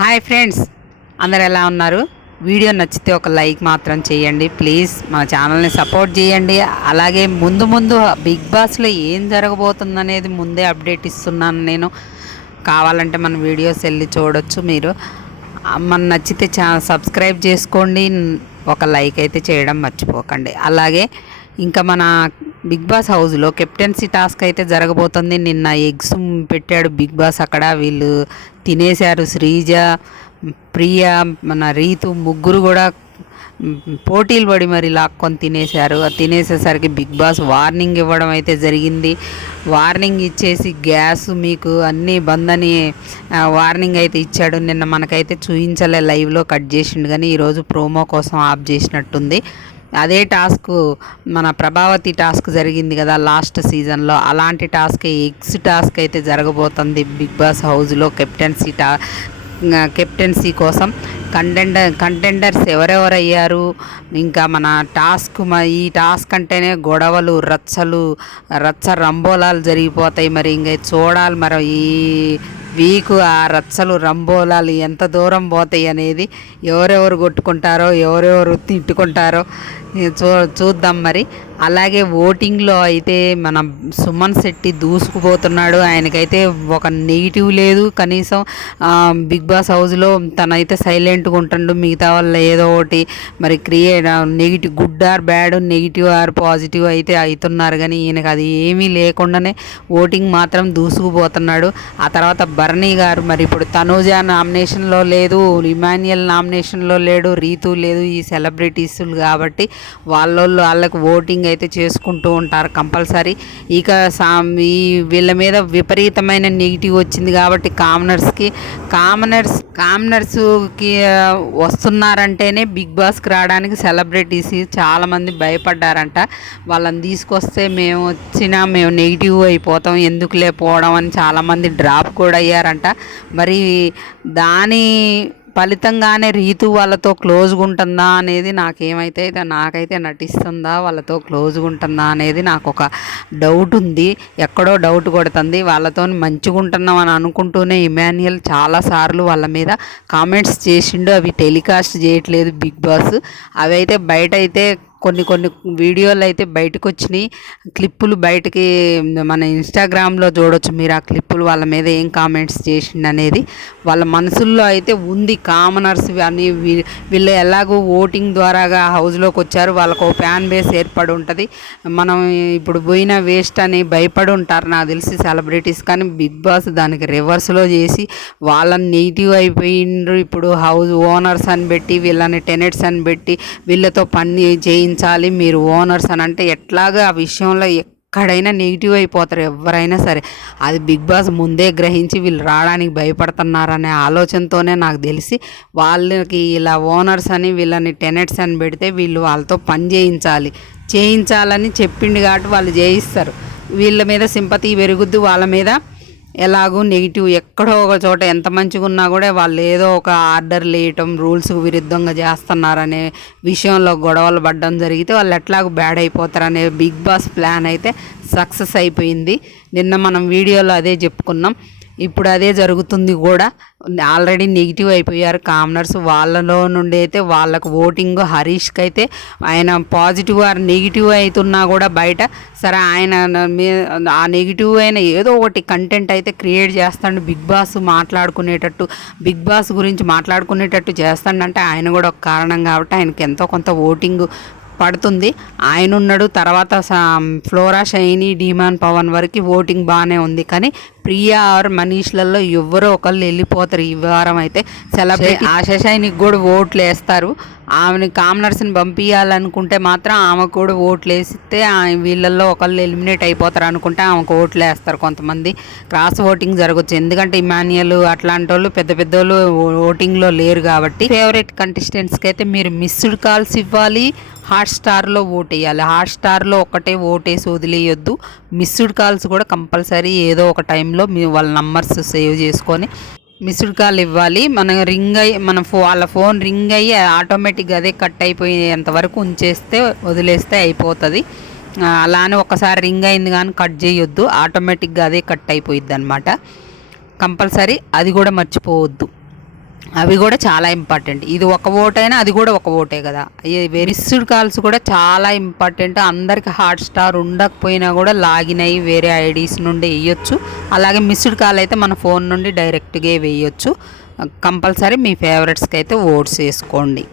Hi friends, అందరు ఎలా ఉన్నారు? వీడియో నచ్చితే ఒక లైక్ మాత్రం చేయండి ప్లీజ్. మా ఛానల్ని సపోర్ట్ చేయండి. అలాగే ముందు ముందు బిగ్ బాస్లో ఏం జరగబోతుందనేది ముందే అప్డేట్ ఇస్తున్నాను నేను. కావాలంటే మన వీడియోస్ వెళ్ళి చూడొచ్చు మీరు. మన నచ్చితే సబ్స్క్రైబ్ చేసుకోండి, ఒక లైక్ అయితే చేయడం మర్చిపోకండి. అలాగే ఇంకా మన బిగ్ బాస్ హౌస్లో కెప్టెన్సీ టాస్క్ అయితే జరగబోతుంది. నిన్న ఎగ్స్ పెట్టాడు బిగ్ బాస్, అక్కడ వీళ్ళు తినేశారు. శ్రీజ, ప్రియ, మన రీతు ముగ్గురు కూడా పోటీలు పడి మరి లాక్కొని తినేశారు. తినేసేసరికి బిగ్ బాస్ వార్నింగ్ ఇవ్వడం అయితే జరిగింది. వార్నింగ్ ఇచ్చేసి గ్యాస్ మీకు అన్నీ బంద్ అని వార్నింగ్ అయితే ఇచ్చాడు. నిన్న మనకైతే చూపించలే, లైవ్లో కట్ చేసిండు, కానీ ఈరోజు ప్రోమో కోసం ఆఫ్ చేసినట్టుంది. అదే టాస్క్ మన ప్రభావతి టాస్క్ జరిగింది కదా లాస్ట్ సీజన్లో, అలాంటి టాస్క్ ఎగ్స్ టాస్క్ అయితే జరగబోతుంది బిగ్ బాస్ హౌస్లో. కెప్టెన్సీ కోసం కంటెండర్స్ ఎవరెవరు అయ్యారు, ఇంకా మన టాస్క్ ఈ టాస్క్ అంటేనే గొడవలు, రచ్చ రంబోలాలు జరిగిపోతాయి. మరి ఇంకా చూడాలి మరి ఈ వీకు ఆ రచ్చలు రంబోలాలు ఎంత దూరం పోతాయి అనేది, ఎవరెవరు కొట్టుకుంటారో ఎవరెవరు తిట్టుకుంటారో చూద్దాం మరి. అలాగే ఓటింగ్లో అయితే మన సుమన్ శెట్టి దూసుకుపోతున్నాడు. ఆయనకైతే ఒక నెగిటివ్ లేదు కనీసం. బిగ్ బాస్ హౌస్లో తనైతే సైలెంట్గా ఉంటుండు, మిగతా వాళ్ళ ఏదో ఒకటి మరి negative, good or bad, negative or positive అయితే అవుతున్నారు, కానీ ఈయనకు అది ఏమీ లేకుండానే ఓటింగ్ మాత్రం దూసుకుపోతున్నాడు. ఆ తర్వాత భరణి గారు మరి ఇప్పుడు తనూజ నామినేషన్లో లేదు, ఇమాన్యుయల్ నామినేషన్లో లేడు, రీతు లేదు, ఈ సెలబ్రిటీస్లు కాబట్టి వాళ్ళకు ఓటింగ్ అయితే చేసుకుంటూ ఉంటారు కంపల్సరీ. ఇక వీళ్ళ మీద విపరీతమైన నెగిటివ్ వచ్చింది కాబట్టి కామనర్స్కి వస్తున్నారంటేనే బిగ్ బాస్కి రావడానికి సెలబ్రిటీస్ చాలామంది భయపడ్డారంట. వాళ్ళని తీసుకొస్తే మేము నెగిటివ్ అయిపోతాం, ఎందుకులే పోవడం అని చాలామంది డ్రాప్ కూడా అయ్యారంట. మరి దాని ఫలితంగానే రీతు వాళ్ళతో క్లోజ్గా ఉంటుందా అనేది నాకైతే నటిస్తుందా, వాళ్ళతో క్లోజ్గా ఉంటుందా అనేది నాకు ఒక డౌట్ ఉంది. ఎక్కడో డౌట్ కొడుతుంది. వాళ్ళతో మంచిగా ఉంటున్నాం అని అనుకుంటూనే ఇమాన్యుయల్ చాలాసార్లు వాళ్ళ మీద కామెంట్స్ చేసిండు. అవి టెలికాస్ట్ చేయట్లేదు బిగ్ బాస్. అవి అయితే బయట అయితే కొన్ని వీడియోలు అయితే బయటకు వచ్చినాయి, క్లిప్పులు బయటకి మన ఇన్స్టాగ్రామ్లో చూడొచ్చు మీరు. ఆ క్లిప్పులు వాళ్ళ మీద ఏం కామెంట్స్ చేసిండు అనేది వాళ్ళ మనసుల్లో అయితే ఉంది. కామనర్స్ అని వీళ్ళు ఎలాగో ఓటింగ్ ద్వారాగా హౌస్లోకి వచ్చారు, వాళ్ళకు ఒక ఫ్యాన్ బేస్ ఏర్పడి ఉంటుంది. మనం ఇప్పుడు పోయిన వేస్ట్ అని భయపడి ఉంటారు నాకు తెలిసి సెలబ్రిటీస్, కానీ బిగ్ బాస్ దానికి రివర్స్లో చేసి వాళ్ళని నెగిటివ్ అయిపోయిండ్రు. ఇప్పుడు హౌస్ ఓనర్స్ అని పెట్టి, వీళ్ళని టెనెట్స్ అని పెట్టి వీళ్ళతో పని చేయించాలి, మీరు ఓనర్స్ అని అంటే ఎట్లాగా ఆ విషయంలో ఎక్కడైనా నెగిటివ్ అయిపోతారు ఎవరైనా సరే. అది బిగ్ బాస్ ముందే గ్రహించి వీళ్ళు రావడానికి భయపడుతున్నారనే ఆలోచనతోనే నాకు తెలిసి వాళ్ళకి ఇలా ఓనర్స్ అని వీళ్ళని టెనెట్స్ అని పెడితే వీళ్ళు వాళ్ళతో పని చేయించాలని చెప్పిండు కాబట్టి వాళ్ళు చేయిస్తారు. వీళ్ళ మీద సింపతి పెరుగుద్ది, వాళ్ళ మీద ఎలాగూ నెగిటివ్ ఎక్కడో ఒక చోట ఎంత మంచిగా ఉన్నా కూడా వాళ్ళు ఏదో ఒక ఆర్డర్ వేయటం, రూల్స్కు విరుద్ధంగా చేస్తున్నారనే విషయంలో గొడవలు పడడం జరిగితే వాళ్ళు ఎట్లాగూ బ్యాడ్ అయిపోతారనే బిగ్ బాస్ ప్లాన్ అయితే సక్సెస్ అయిపోయింది. నిన్న మనం వీడియోలో అదే చెప్పుకున్నాం, ఇప్పుడు అదే జరుగుతుంది కూడా. ఆల్రెడీ నెగిటివ్ అయిపోయారు కామనర్స్. వాళ్ళలో నుండి అయితే వాళ్ళకు ఓటింగ్ హరీష్కి అయితే ఆయన పాజిటివ్ ఆర్ నెగిటివ్ అవుతున్నా కూడా బయట సరే ఆయన ఆ నెగిటివ్ అయిన ఏదో ఒకటి కంటెంట్ అయితే క్రియేట్ చేస్తాడు, బిగ్ బాస్ బిగ్ బాస్ గురించి మాట్లాడుకునేటట్టు చేస్తాడంటే ఆయన కూడా ఒక కారణం కాబట్టి ఆయనకి ఎంతో కొంత ఓటింగ్ పడుతుంది. ఆయన ఉన్నాడు. తర్వాత ఫ్లోరా, షైనీ, డీమాన్, పవన్ వరకు ఓటింగ్ బాగానే ఉంది, కానీ ప్రియా ఆర్ మనీష్లలో ఎవరో ఒకళ్ళు వెళ్ళిపోతారు ఈ వారం అయితే. సెలబ్రిటీ ఆశా షైనికి కూడా ఓట్లు వేస్తారు. ఆమెని కామనర్స్ని పంపించాలనుకుంటే మాత్రం ఆమెకు కూడా ఓట్లు వేస్తే వీళ్ళల్లో ఒకళ్ళు ఎలిమినేట్ అయిపోతారు అనుకుంటే ఆమెకు ఓట్లు వేస్తారు కొంతమంది. క్రాస్ ఓటింగ్ జరగచ్చు, ఎందుకంటే ఇమాన్యుయల్ అట్లాంటి వాళ్ళు పెద్ద వాళ్ళు ఓటింగ్లో లేరు కాబట్టి. ఫేవరెట్ కంటెస్టెంట్స్కి అయితే మీరు మిస్డ్ కాల్స్ ఇవ్వాలి, హాట్స్టార్లో ఓట్ వేయాలి. హాట్స్టార్లో ఒక్కటే ఓటేసి వదిలేయొద్దు, మిస్డ్ కాల్స్ కూడా కంపల్సరీ ఏదో ఒక టైంలో వాళ్ళ నంబర్స్ సేవ్ చేసుకొని మిస్డ్ కాల్ ఇవ్వాలి. వాళ్ళ ఫోన్ రింగ్ అయ్యి ఆటోమేటిక్గా అదే కట్ అయిపోయేంత వరకు వదిలేస్తే అయిపోతుంది. అలానే ఒకసారి రింగ్ అయింది కానీ కట్ చేయొద్దు, ఆటోమేటిక్గా అదే కట్ అయిపోయిద్ది అనమాట. కంపల్సరీ అది కూడా మర్చిపోవద్దు. అవి కూడా చాలా ఇంపార్టెంట్. ఇది ఒక ఓటైనా అది కూడా ఒక ఓటే కదా. మిస్డ్ కాల్స్ కూడా చాలా ఇంపార్టెంట్. అందరికి హాట్ స్టార్ ఉండకపోయినా కూడా లాగిన్ అయ్యి వేరే ఐడీస్ నుండి వేయొచ్చు. అలాగే మిస్డ్ కాల్ అయితే మన ఫోన్ నుండి డైరెక్ట్గా వేయొచ్చు. కంపల్సరీ మీ ఫేవరెట్స్కి అయితే ఓట్స్ వేసుకోండి.